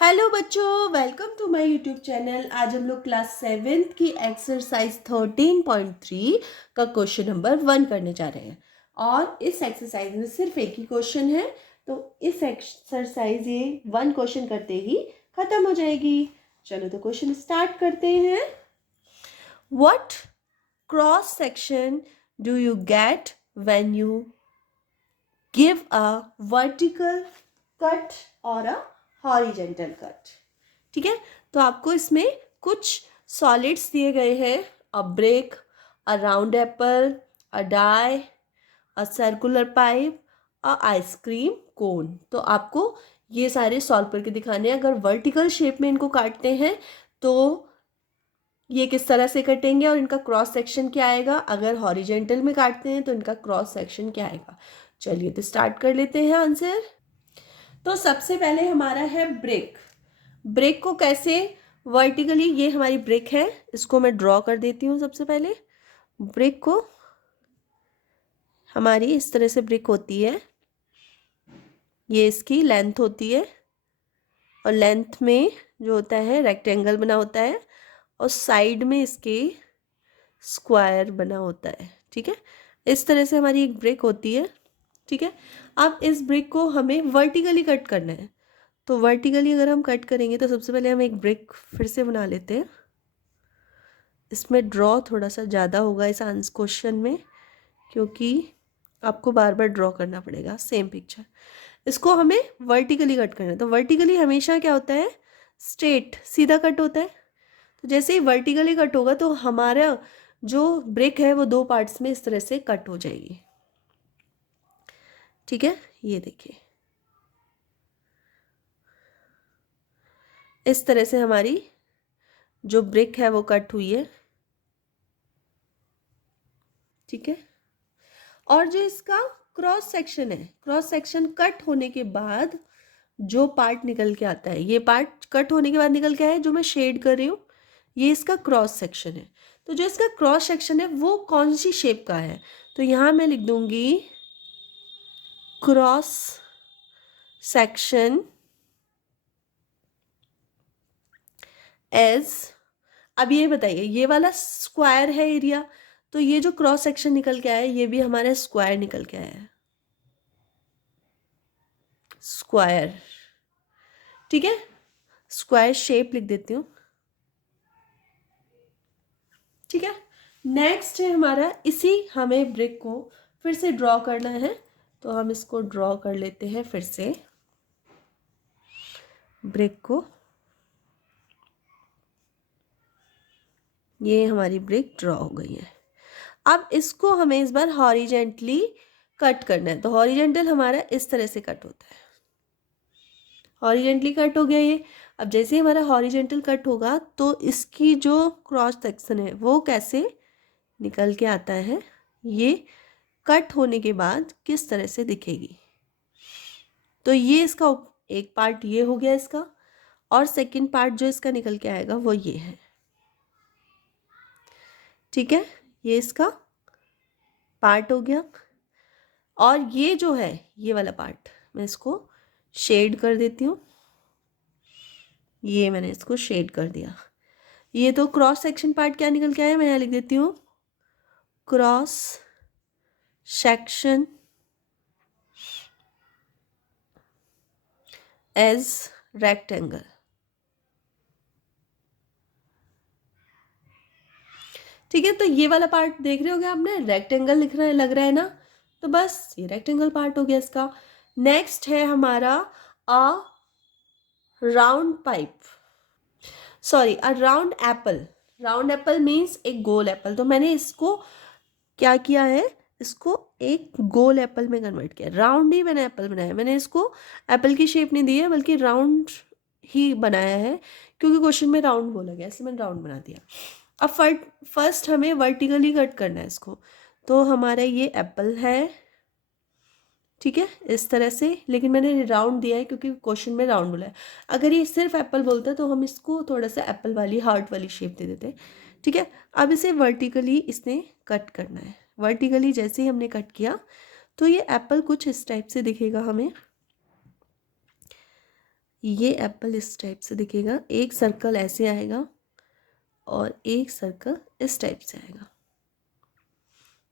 Hello बच्चों, welcome to my YouTube channel. आज हम लोग क्लास 7th की एक्सरसाइज 13.3 का क्वेश्चन नंबर 1 करने जा रहे हैं। और इस एक्सरसाइज में सिर्फ एक ही क्वेश्चन है, तो इस एक्सरसाइज ये 1 क्वेश्चन करते ही खत्म हो जाएगी। चलो तो क्वेश्चन स्टार्ट करते हैं। What cross section do you get when you give a vertical cut और अ हॉरिजेंटल कट? ठीक है, तो आपको इसमें कुछ सॉलिड्स दिए गए हैं, a brick, a round apple, a die, a circular pipe, a ice cream cone. तो आपको ये सारे सॉल्व करके दिखाने हैं। अगर वर्टिकल शेप में इनको काटते हैं तो ये किस तरह से कटेंगे और इनका क्रॉस सेक्शन क्या आएगा। अगर हॉरिजेंटल में काटते हैं तो इनका क्रॉस सेक्शन क्या आएगा। चलिए तो स्टार्ट कर लेते हैं आंसर। तो सबसे पहले हमारा है ब्रिक। ब्रिक को कैसे वर्टिकली, ये हमारी ब्रिक है, इसको मैं ड्रॉ कर देती हूँ। सबसे पहले ब्रिक को, हमारी इस तरह से ब्रिक होती है, ये इसकी लेंथ होती है और लेंथ में जो होता है रेक्टेंगल बना होता है और साइड में इसके स्क्वायर बना होता है। ठीक है, इस तरह से हमारी एक ब्रिक होती है। ठीक है, अब इस ब्रिक को हमें वर्टिकली कट करना है। तो वर्टिकली अगर हम कट करेंगे तो सबसे पहले हम एक ब्रिक फिर से बना लेते हैं। इसमें ड्रॉ थोड़ा सा ज़्यादा होगा इस आंसर क्वेश्चन में, क्योंकि आपको बार बार ड्रॉ करना पड़ेगा सेम पिक्चर। इसको हमें वर्टिकली कट करना है। तो वर्टिकली हमेशा क्या होता है, स्ट्रेट सीधा कट होता है। तो जैसे ही वर्टिकली कट होगा तो हमारा जो ब्रिक है वो 2 पार्ट्स में इस तरह से कट हो जाएगी। ठीक है, ये देखिए इस तरह से हमारी जो ब्रिक है वो कट हुई है। ठीक है, और जो इसका क्रॉस सेक्शन है, क्रॉस सेक्शन कट होने के बाद जो पार्ट निकल के आता है, ये पार्ट कट होने के बाद निकल के आया है, जो मैं शेड कर रही हूँ, ये इसका क्रॉस सेक्शन है। तो जो इसका क्रॉस सेक्शन है वो कौन सी शेप का है, तो यहाँ मैं लिख दूंगी क्रॉस सेक्शन एज। अब ये बताइए, ये वाला स्क्वायर है एरिया, तो ये जो क्रॉस सेक्शन निकल के आया है ये भी हमारा स्क्वायर निकल के आया है, स्क्वायर। ठीक है, स्क्वायर शेप लिख देती हूँ। ठीक है, नेक्स्ट है हमारा, इसी हमें ब्रिक को फिर से ड्रॉ करना है। तो हम इसको ड्रॉ कर लेते हैं फिर से ब्रिक को। ये हमारी ब्रिक ड्रॉ हो गई है। अब इसको हमें इस बार हॉरिजेंटली कट करना है। तो हॉरिजेंटल हमारा इस तरह से कट होता है, हॉरिजेंटली कट हो गया ये। अब जैसे ही हमारा हॉरिजेंटल कट होगा तो इसकी जो क्रॉस सेक्शन है वो कैसे निकल के आता है, ये कट होने के बाद किस तरह से दिखेगी। तो ये इसका एक पार्ट ये हो गया इसका, और सेकंड पार्ट जो इसका निकल के आएगा वो ये है। ठीक है, ये इसका पार्ट हो गया। और ये जो है ये वाला पार्ट, मैं इसको शेड कर देती हूँ। ये मैंने इसको शेड कर दिया। ये तो क्रॉस सेक्शन पार्ट क्या निकल के आया, मैं यहाँ लिख देती हूँ क्रॉस सेक्शन एज रेक्टेंगल। ठीक है, तो ये वाला पार्ट देख रहे होगे आपने, रेक्टेंगल लिख रहा है, लग रहा है ना। तो बस ये रेक्टेंगल पार्ट हो गया इसका। नेक्स्ट है हमारा अ राउंड पाइप, सॉरी अ round Apple. Round Apple means एक गोल एप्पल। तो मैंने इसको क्या किया है, इसको एक गोल एप्पल में कन्वर्ट किया। राउंड ही मैंने एप्पल बनाया, मैंने इसको एप्पल की शेप नहीं दी है बल्कि राउंड ही बनाया है, क्योंकि क्वेश्चन में राउंड बोला गया इसलिए मैंने राउंड बना दिया। अब फर्स्ट हमें वर्टिकली कट करना है इसको। तो हमारा ये एप्पल है, ठीक है, इस तरह से, लेकिन मैंने राउंड दिया है क्योंकि क्वेश्चन में राउंड बोला है। अगर ये सिर्फ एप्पल बोलता तो हम इसको थोड़ा सा एप्पल वाली हार्ट वाली शेप दे देते। ठीक है, अब इसे वर्टिकली इसने कट करना है। वर्टिकली जैसे ही हमने कट किया तो ये एप्पल कुछ इस टाइप से दिखेगा हमें। ये एप्पल इस टाइप से दिखेगा, एक सर्कल ऐसे आएगा और एक सर्कल इस टाइप से आएगा,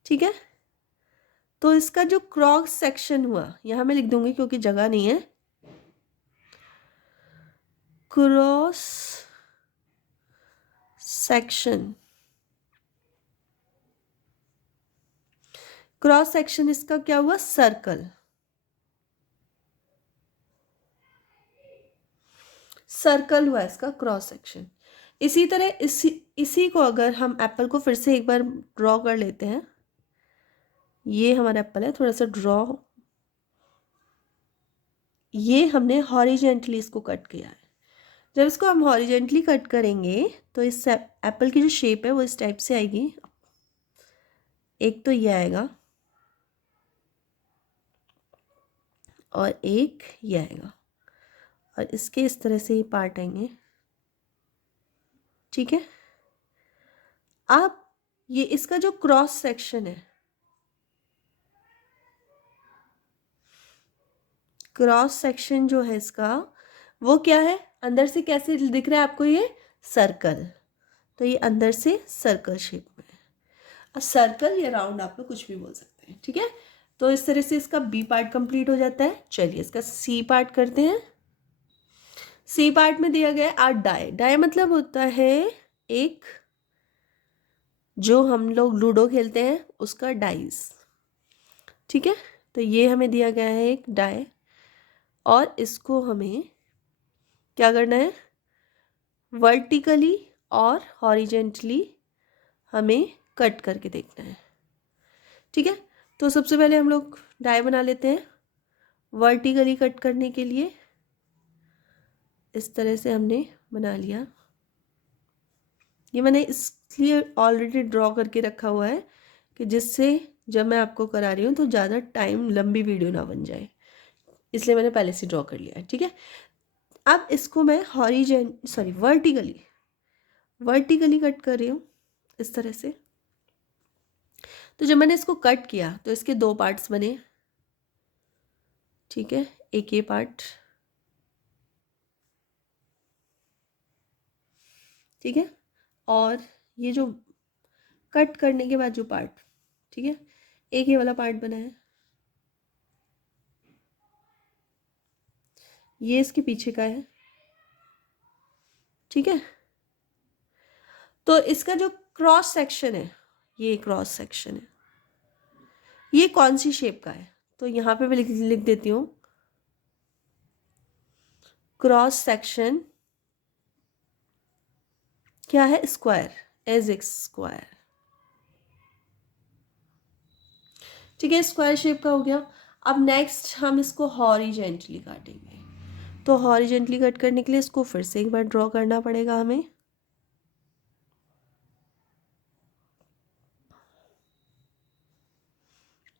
ठीक है। तो इसका जो क्रॉस सेक्शन हुआ, यहाँ मैं लिख दूंगी क्योंकि जगह नहीं है, क्रॉस सेक्शन, क्रॉस सेक्शन इसका क्या हुआ, सर्कल, सर्कल हुआ इसका क्रॉस सेक्शन। इसी तरह इसी को अगर हम एप्पल को फिर से एक बार ड्रॉ कर लेते हैं, ये हमारा एप्पल है, थोड़ा सा ड्रॉ, ये हमने हॉरिजेंटली इसको कट किया है। जब इसको हम हॉरिजेंटली कट करेंगे तो इस एप्पल की जो शेप है वो इस टाइप से आएगी। एक तो ये आएगा और एक ये आएगा और इसके इस तरह से ये पार्ट आएंगे, ठीक है। अब ये इसका जो क्रॉस सेक्शन है, क्रॉस सेक्शन जो है इसका वो क्या है, अंदर से कैसे दिख रहा है आपको, ये सर्कल, तो ये अंदर से सर्कल शेप में है। अब सर्कल या राउंड आप लोग कुछ भी बोल सकते हैं, ठीक है। तो इस तरह से इसका बी पार्ट कंप्लीट हो जाता है। चलिए इसका सी पार्ट करते हैं। सी पार्ट में दिया गया है डाई, डाई मतलब होता है एक, जो हम लोग लूडो खेलते हैं उसका डाइस, ठीक है। तो ये हमें दिया गया है एक डाई और इसको हमें क्या करना है, वर्टिकली और हॉरिजेंटली हमें कट करके देखना है, ठीक है। तो सबसे पहले हम लोग डाई बना लेते हैं। वर्टिकली कट करने के लिए इस तरह से हमने बना लिया। ये मैंने इसलिए ऑलरेडी ड्रॉ करके रखा हुआ है कि जिससे जब मैं आपको करा रही हूँ तो ज़्यादा टाइम लंबी वीडियो ना बन जाए, इसलिए मैंने पहले से ड्रॉ कर लिया है, ठीक है। अब इसको मैं वर्टिकली कट कर रही हूँ इस तरह से। तो जब मैंने इसको कट किया तो इसके दो पार्ट्स बने, ठीक है। एक ये पार्ट, ठीक है, और ये जो कट करने के बाद जो पार्ट, ठीक है, एक ये वाला पार्ट बना है, ये इसके पीछे का है, ठीक है। तो इसका जो क्रॉस सेक्शन है, ये क्रॉस सेक्शन है, ये कौन सी शेप का है, तो यहाँ पे मैं लिख देती हूँ, क्रॉस सेक्शन क्या है, स्क्वायर, एज एक्स स्क्वायर, ठीक है, स्क्वायर शेप का हो गया। अब नेक्स्ट हम इसको हॉरिजेंटली काटेंगे। तो हॉरिजेंटली कट करने के लिए इसको फिर से एक बार ड्रॉ करना पड़ेगा हमें,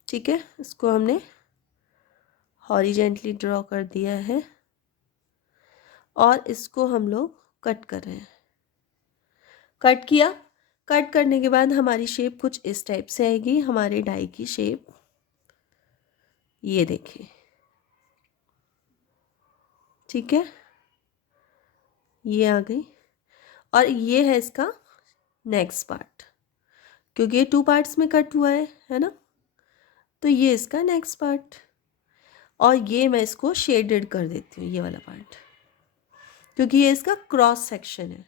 ठीक है। इसको हमने हॉरिजेंटली ड्रॉ कर दिया है और इसको हम लोग कट कर रहे हैं। कट किया, कट करने के बाद हमारी शेप कुछ इस टाइप से आएगी, हमारे डाई की शेप ये देखिए, ठीक है, ये आ गई। और ये है इसका नेक्स्ट पार्ट, क्योंकि ये टू पार्ट्स में कट हुआ है ना, तो ये इसका नेक्स्ट पार्ट, और ये मैं इसको शेडेड कर देती हूँ ये वाला पार्ट, क्योंकि ये इसका क्रॉस सेक्शन है।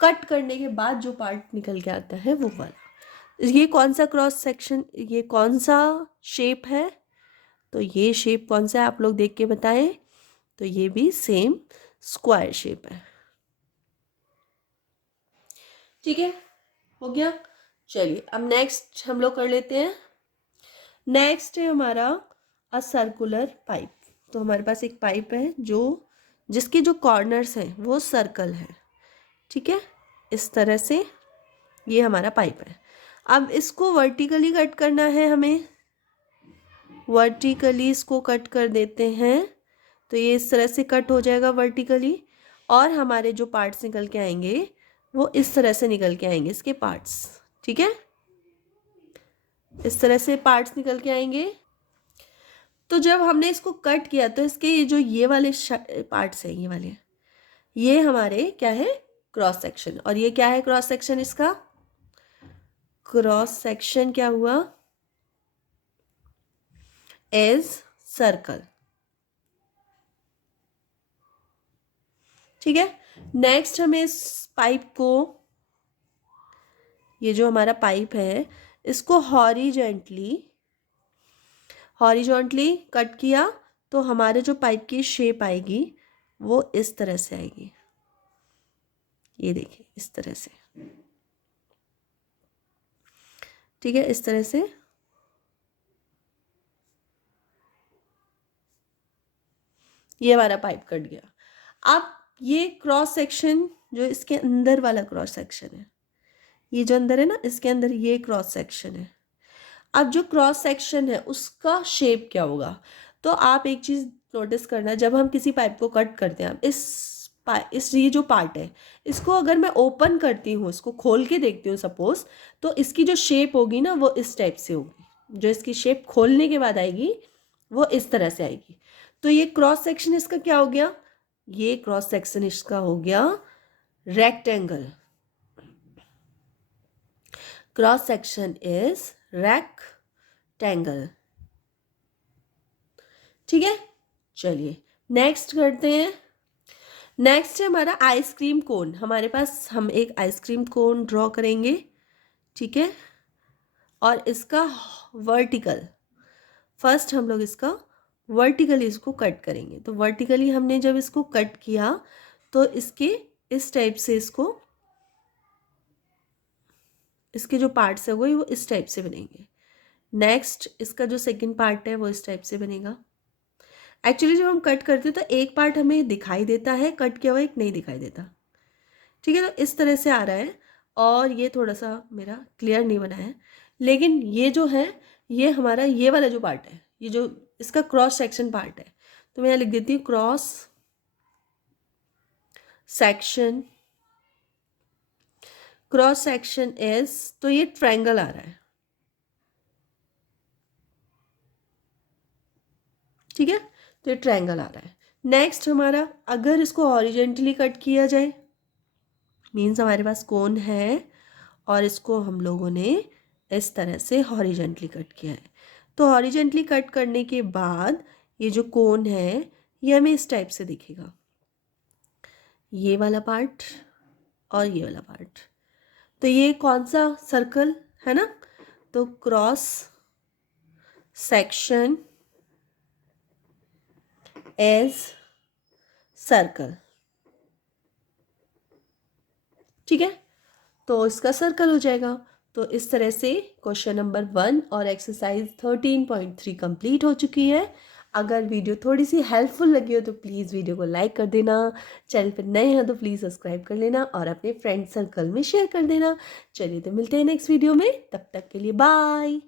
कट करने के बाद जो पार्ट निकल के आता है वो वाला, ये कौन सा क्रॉस सेक्शन, ये कौन सा शेप है, तो ये शेप कौन सा है आप लोग देख के बताएं। तो ये भी सेम स्क्वायर शेप है, ठीक है, हो गया। चलिए अब नेक्स्ट हम लोग कर लेते हैं। नेक्स्ट है हमारा अ सर्कुलर पाइप। तो हमारे पास एक पाइप है जो जिसके जो कॉर्नर्स हैं वो सर्कल है, ठीक है, इस तरह से ये हमारा पाइप है। अब इसको वर्टिकली कट करना है हमें, वर्टिकली इसको कट कर देते हैं। तो ये इस तरह से कट हो जाएगा वर्टिकली, और हमारे जो पार्ट्स निकल के आएंगे वो इस तरह से निकल के आएंगे, इसके पार्ट्स, ठीक है, इस तरह से पार्ट्स निकल के आएंगे। तो जब हमने इसको कट किया तो इसके ये वाले पार्ट्स हैं, ये वाले, ये हमारे क्या है, क्रॉस सेक्शन। और ये क्या है क्रॉस सेक्शन, इसका क्रॉस सेक्शन क्या हुआ, एज सर्कल। ठीक है, नेक्स्ट हमें इस पाइप को, ये जो हमारा पाइप है, इसको हॉरिजॉन्टली कट किया तो हमारे जो पाइप की शेप आएगी वो इस तरह से आएगी। ये देखिए इस तरह से, ठीक है, इस तरह से। ये हमारा पाइप कट गया। अब ये क्रॉस सेक्शन, जो इसके अंदर वाला क्रॉस सेक्शन है, ये जो अंदर है ना, इसके अंदर ये क्रॉस सेक्शन है। अब जो क्रॉस सेक्शन है उसका शेप क्या होगा, तो आप एक चीज़ नोटिस करना, जब हम किसी पाइप को कट करते हैं, इस ये जो पार्ट है, इसको अगर मैं ओपन करती हूँ, इसको खोल के देखती हूँ सपोज, तो इसकी जो शेप होगी ना वो इस टाइप से होगी। जो इसकी शेप खोलने के बाद आएगी वो इस तरह से आएगी। तो ये क्रॉस सेक्शन इसका क्या हो गया, ये क्रॉस सेक्शन इसका हो गया rectangle. Cross section is rectangle. ठीक है, चलिए नेक्स्ट करते हैं। नेक्स्ट है हमारा आइसक्रीम कोन। हमारे पास हम एक आइसक्रीम कोन ड्रॉ करेंगे, ठीक है, और इसका वर्टिकल, फर्स्ट हम लोग इसका वर्टिकली इसको कट करेंगे। तो वर्टिकली हमने जब इसको कट किया तो इसके इस टाइप से इसके जो पार्ट्स है वो इस टाइप से बनेंगे। नेक्स्ट इसका जो सेकंड पार्ट है वो इस टाइप से बनेगा। एक्चुअली जब हम कट करते हैं तो एक पार्ट हमें दिखाई देता है कट किया हुआ, एक नहीं दिखाई देता। ठीक है, तो इस तरह से आ रहा है। और ये थोड़ा सा मेरा क्लियर नहीं बना है, लेकिन ये जो है, ये हमारा ये वाला जो पार्ट है, ये जो इसका क्रॉस सेक्शन पार्ट है, तो मैं यहाँ लिख देती हूँ cross section. Cross section is, तो ये ट्रायंगल आ रहा है, ठीक है, तो ये ट्रायंगल आ रहा है। नेक्स्ट हमारा, अगर इसको हॉरिजेंटली कट किया जाए, मीन्स हमारे पास कोन है और इसको हम लोगों ने इस तरह से हॉरिजेंटली कट किया है। तो हॉरिजेंटली कट करने के बाद ये जो कोन है ये हमें इस टाइप से दिखेगा, ये वाला पार्ट और ये वाला पार्ट। तो ये कौन सा सर्कल है ना, तो क्रॉस सेक्शन एज सर्कल। ठीक है, तो इसका सर्कल हो जाएगा। तो इस तरह से क्वेश्चन नंबर 1 और एक्सरसाइज 13.3 कंप्लीट हो चुकी है। अगर वीडियो थोड़ी सी हेल्पफुल लगी हो तो प्लीज़ वीडियो को लाइक कर देना, चैनल पर नए हैं तो प्लीज़ सब्सक्राइब कर लेना और अपने फ्रेंड सर्कल में शेयर कर देना। चलिए तो मिलते हैं नेक्स्ट वीडियो में, तब तक के लिए बाय।